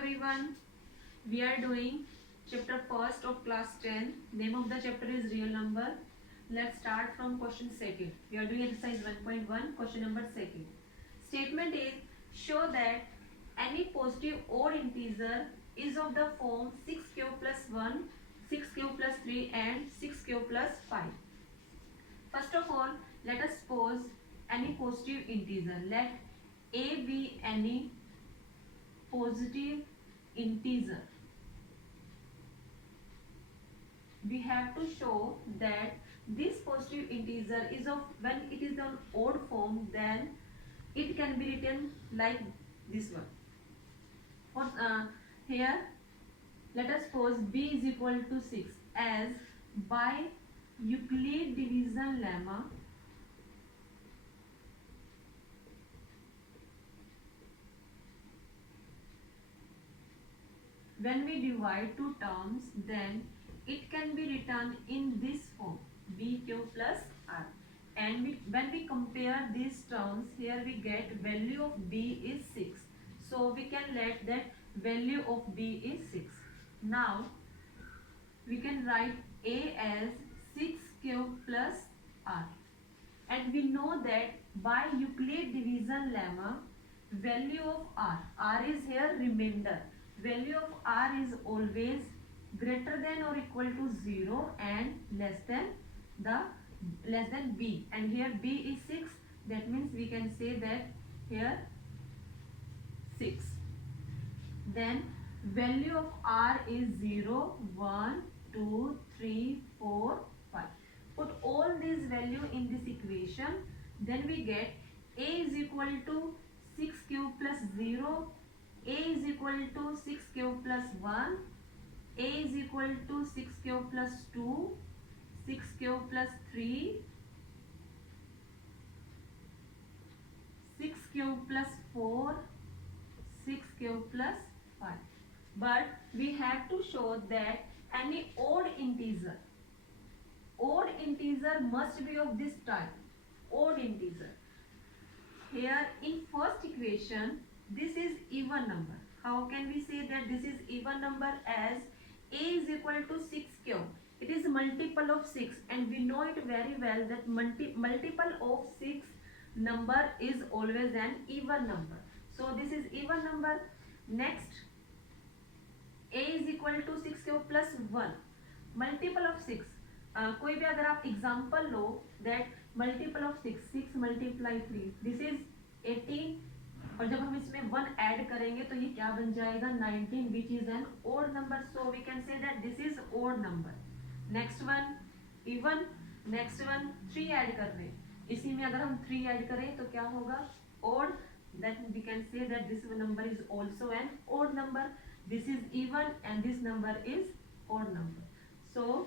everyone. We are doing chapter first of class 10. Name of the chapter is real number. Let's start from question second. We are doing exercise 1.1, question number second. Statement is, show that any positive odd integer is of the form 6 cube plus 1, 6 cube plus 3 and 6 cube plus 5. First of all, let us suppose any positive integer. Let a be any positive integer. We have to show that this positive integer is of, when it is on odd form, then it can be written like this one. Here let us suppose b is equal to 6, as by Euclid division lemma when we divide two terms, then it can be written in this form, b cube plus r. And when we compare these terms, here we get value of b is 6. So we can let that value of b is 6. Now we can write a as 6 cube plus r. And we know that by Euclid division lemma, value of r is here remainder. Value of r is always greater than or equal to 0 and less than b, and here b is 6. That means we can say that here 6. Then value of r is 0, 1, 2, 3, 4, 5. Put all these value in this equation, then we get a is equal to 6 cube plus 0, a is equal to 6 cube plus 1, a is equal to 6 cube plus 2, 6 cube plus 3, 6 cube plus 4, 6 cube plus 5. But we have to show that any odd integer must be of this type, odd integer. Here in first equation, this is even number. How can we say that this is even number? As a is equal to 6 cube. It is multiple of 6, and we know it very well that multiple of 6 number is always an even number. So this is even number. Next, a is equal to 6 cube plus 1. Multiple of 6. कोई भी अगर आप example low that multiple of 6 multiply 3, this is 18, और जब हम इसमें 1 add करेंगे तो ये क्या बन जाएगा 19, which is an odd number. So we can say that this is odd number. Next one even. Next one 3 add कर रहे हैं, इसी में अगर हम 3 ऐड करें तो क्या होगा odd. That we can say that this number is also an odd number. This is even and this number is odd number. So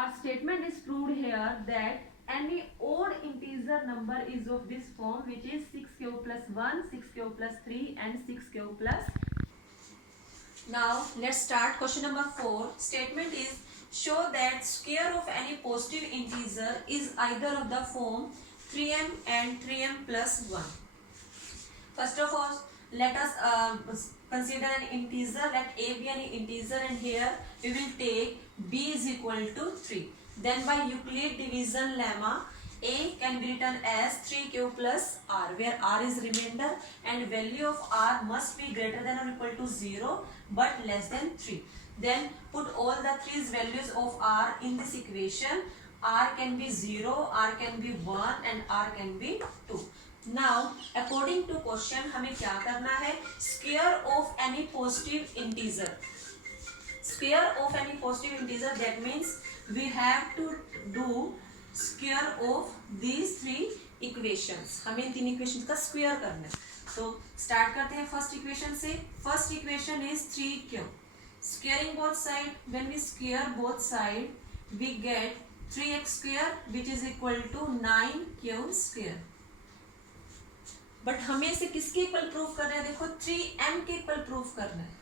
our statement is proved here that any odd integer number is of this form, which is 6 cube plus 1, 6 cube plus 3 and 6 cube plus. Now let's start question number 4. Statement is, show that square of any positive integer is either of the form 3m and 3m plus 1. First of all, let us consider an integer. Let a be an integer, and here we will take b is equal to 3. Then by Euclid division lemma, a can be written as 3 cube plus r, where r is remainder and value of r must be greater than or equal to 0 but less than 3. Then put all the 3's values of r in this equation. R can be 0, r can be 1 and r can be 2. Now according to question हमें क्या करना है, square of any positive integer. Square of any positive integer, that means we have to do square of these 3 equations. हमें इन 3 equations का square करना है. तो start करते हैं first equation से. First equation is 3 cube. Squaring both side, when we square both side we get 3x square, which is equal to 9 cube square. But हमें इसे किसके इक्वल प्रूफ करना है, देखो 3m के इक्वल प्रूफ करना है.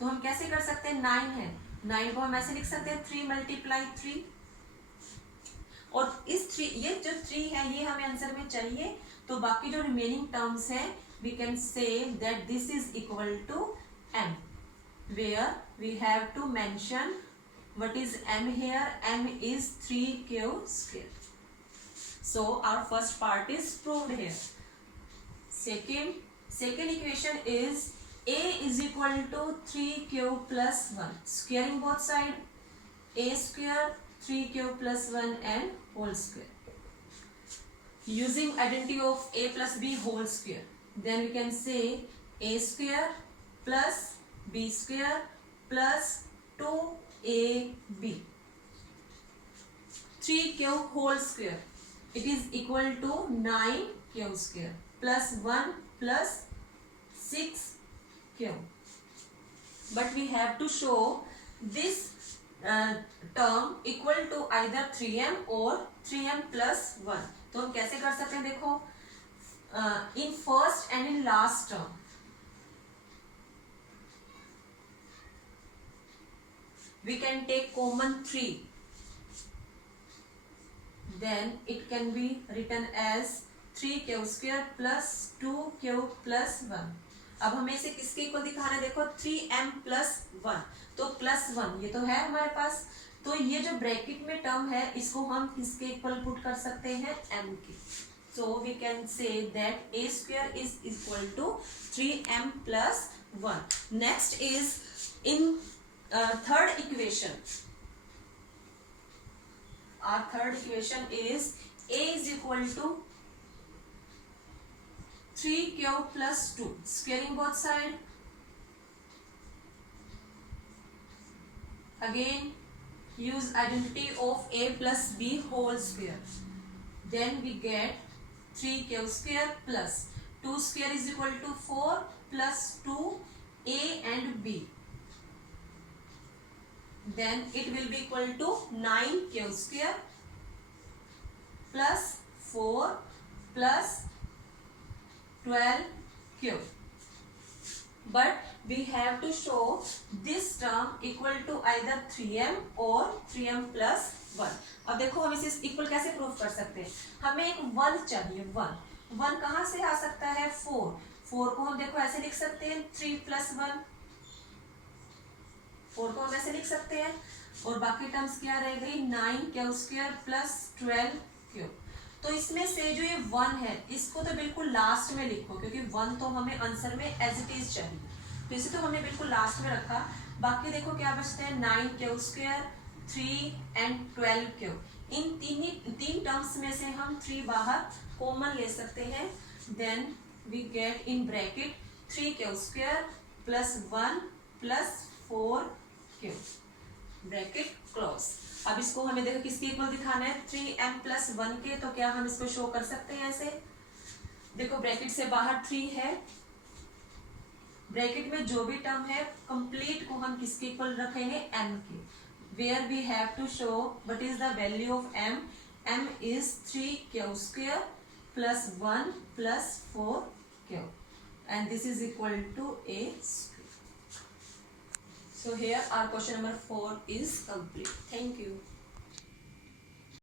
तो हम कैसे कर सकते हैं, 9 है, 9 को हम ऐसे लिख सकते हैं 3 मल्टीप्लाई 3, और इस 3, ये जो 3 है ये हमें आंसर में चाहिए. तो बाकी जो रिमेनिंग टर्म्स है we can say that this is equal to m, where we have to mention what is m here. M is 3q square. So our first part is proved here. Second equation is a is equal to 3q plus 1. Squaring both side, a square 3q plus 1 and whole square. Using identity of a plus b whole square, then we can say a square plus b square plus 2ab. 3q whole square, it is equal to 9q square plus 1 plus 6q. But we have to show this term equal to either 3m or 3m plus 1. तो हम कैसे कर सकते हैं, देखो, in first and in last term we can take common 3, then it can be written as 3q square plus 2q plus 1. अब हमें इसे किसके इक्वल दिखाना है, देखो 3m plus 1, तो प्लस 1 ये तो है हमारे पास, तो ये जो ब्रैकेट में टर्म है इसको हम किसके इक्वल पुट कर सकते हैं, m के. So we can say that a square is equal to 3m plus 1. Next is in third equation. Our third equation is a is equal to 3q plus 2. Squaring both side. Again use identity of a plus b whole square. Then we get 3q square plus 2 square is equal to 4 plus 2a and b. Then it will be equal to 9q square plus 4 plus 12q. But we have to show this term equal to either 3m or 3m plus 1. अब देखो हम इसे equal कैसे prove कर सकते हैं, हमें एक 1 चाहिए. 1 कहाँ से आ सकता है, 4 को हम देखो ऐसे लिख सकते हैं 3 plus 1. 4 को हम ऐसे लिख सकते हैं, और बाकी टर्म्स क्या रह गई, 9q square plus 12q. तो इसमें से जो ये 1 है इसको तो बिल्कुल लास्ट में लिखो, क्योंकि 1 तो हमें आंसर में एज इट इज चाहिए, तो इसे तो हमने बिल्कुल लास्ट में रखा. बाकी देखो क्या बचते हैं, 9q square 3 and 12q. इन तीन टर्म्स में से हम 3 बाहर कॉमन ले सकते हैं. Then we get in bracket 3q square plus 1 plus 4q. Bracket close. अब इसको हमें देखो किसके इक्वल दिखाना है, 3m plus 1 के. तो क्या हम इसको शो कर सकते हैं ऐसे, देखो ब्रैकेट से बाहर 3 है, ब्रैकेट में जो भी टर्म है कंप्लीट को हम किसके इक्वल रखेंगे, m के. Where we have to show what is the value of m. m इज 3q square plus 1 plus 4q and this is equal to a square. So here our question number 4 is complete. Thank you.